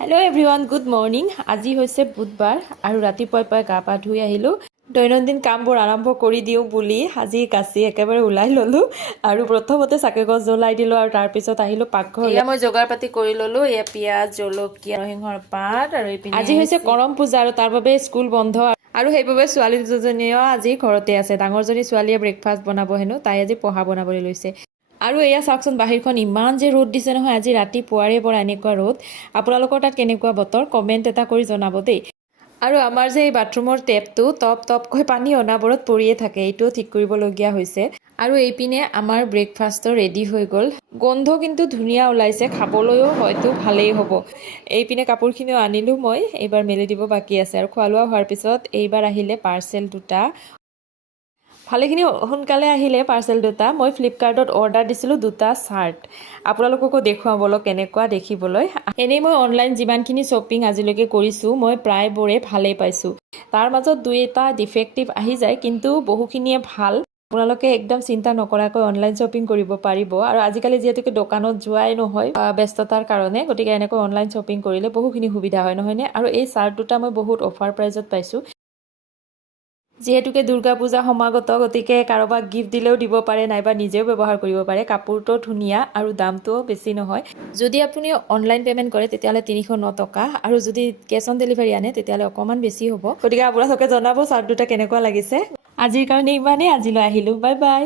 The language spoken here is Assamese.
Hello everyone good morning. আজি হৈছে বুধবাৰ আৰু ৰাতিপুৱাই গা পা ধুই আহিলোঁ। দৈনন্দিন কামবোৰ আৰম্ভ কৰি দিওঁ বুলি সাজি কাচি একেবাৰে ওলাই ল'লোঁ আৰু প্ৰথমতে চাকি গছ জ্বলাই দিলোঁ আৰু তাৰপিছত আহিলোঁ পাকঘৰলৈ। এয়া মই যোগাৰ পাতি কৰি ল'লোঁ। এয়া পিঁয়াজ, জলকীয়া, নৰসিংহৰ পাত আৰু আজি হৈছে কৰম পূজা আৰু তাৰ বাবে স্কুল বন্ধ আৰু সেইবাবে ছোৱালী দুজনীও আজি ঘৰতে আছে। ডাঙৰজনী ছোৱালীয়ে ব্ৰেকফাষ্ট বনাব হেনো, তাই আজি পঢ়া বনাবলৈ লৈছে। আৰু এয়া চাওকচোন বাহিৰখন ইমান যে ৰ'দ দিছে নহয়, আজি ৰাতিপুৱাৰে পৰা এনেকুৱা ৰ'দ। আপোনালোকৰ তাত কেনেকুৱা বতৰ কমেণ্ট এটা কৰি জনাব দেই। আৰু আমাৰ যে এই বাথৰুমৰ টেপটো টপকৈ পানী অনাবৰত পৰিয়ে থাকে, এইটোও ঠিক কৰিবলগীয়া হৈছে। আৰু এইপিনে আমাৰ ব্ৰেকফাষ্টটো ৰেডি হৈ গ'ল। গোন্ধ কিন্তু ধুনীয়া ওলাইছে, খাবলৈও হয়তো ভালেই হ'ব। এইপিনে কাপোৰখিনিও আনিলোঁ মই, এইবাৰ মেলি দিব বাকী আছে। আৰু খোৱা লোৱা হোৱাৰ পিছত এইবাৰ আহিলে পাৰ্চেল দুটা। ভালেখিনি সোনকালে আহিলে পাৰ্চেল দুটা। মই ফ্লিপকাৰ্টত অৰ্ডাৰ দিছিলোঁ দুটা চাৰ্ট। আপোনালোককো দেখুৱাম বলক কেনেকুৱা দেখিবলৈ। এনেই মই অনলাইন যিমানখিনি শ্বপিং আজিলৈকে কৰিছোঁ মই প্ৰায়বোৰে ভালেই পাইছোঁ। তাৰ মাজত দুই এটা ডিফেক্টিভ আহি যায়, কিন্তু বহুখিনিয়ে ভাল। আপোনালোকে একদম চিন্তা নকৰাকৈ অনলাইন শ্বপিং কৰিব পাৰিব। আৰু আজিকালি যিহেতুকে দোকানত যোৱাই নহয় ব্যস্ততাৰ কাৰণে, গতিকে এনেকৈ অনলাইন শ্বপিং কৰিলে বহুখিনি সুবিধা হয় নহয়নে। আৰু এই চাৰ্ট দুটা মই বহুত অফাৰ প্ৰাইজত পাইছোঁ। যিহেতুকে দুৰ্গা পূজা সমাগত, গতিকে কাৰোবাক গিফ্ট দিলেও দিব পাৰে, নাইবা নিজেও ব্যৱহাৰ কৰিব পাৰে। কাপোৰটো ধুনীয়া আৰু দামটোও বেছি নহয়। যদি আপুনি অনলাইন পে'মেণ্ট কৰে তেতিয়াহ'লে 309 টকা, আৰু যদি কেছ অন ডেলিভাৰী আনে তেতিয়াহ'লে অকণমান বেছি হ'ব। গতিকে আপোনালোকে জনাব চাৰ্ট দুটা কেনেকুৱা লাগিছে। আজিৰ কাৰণে ইমানেই, আজিলৈ আহিলোঁ, বাই বাই।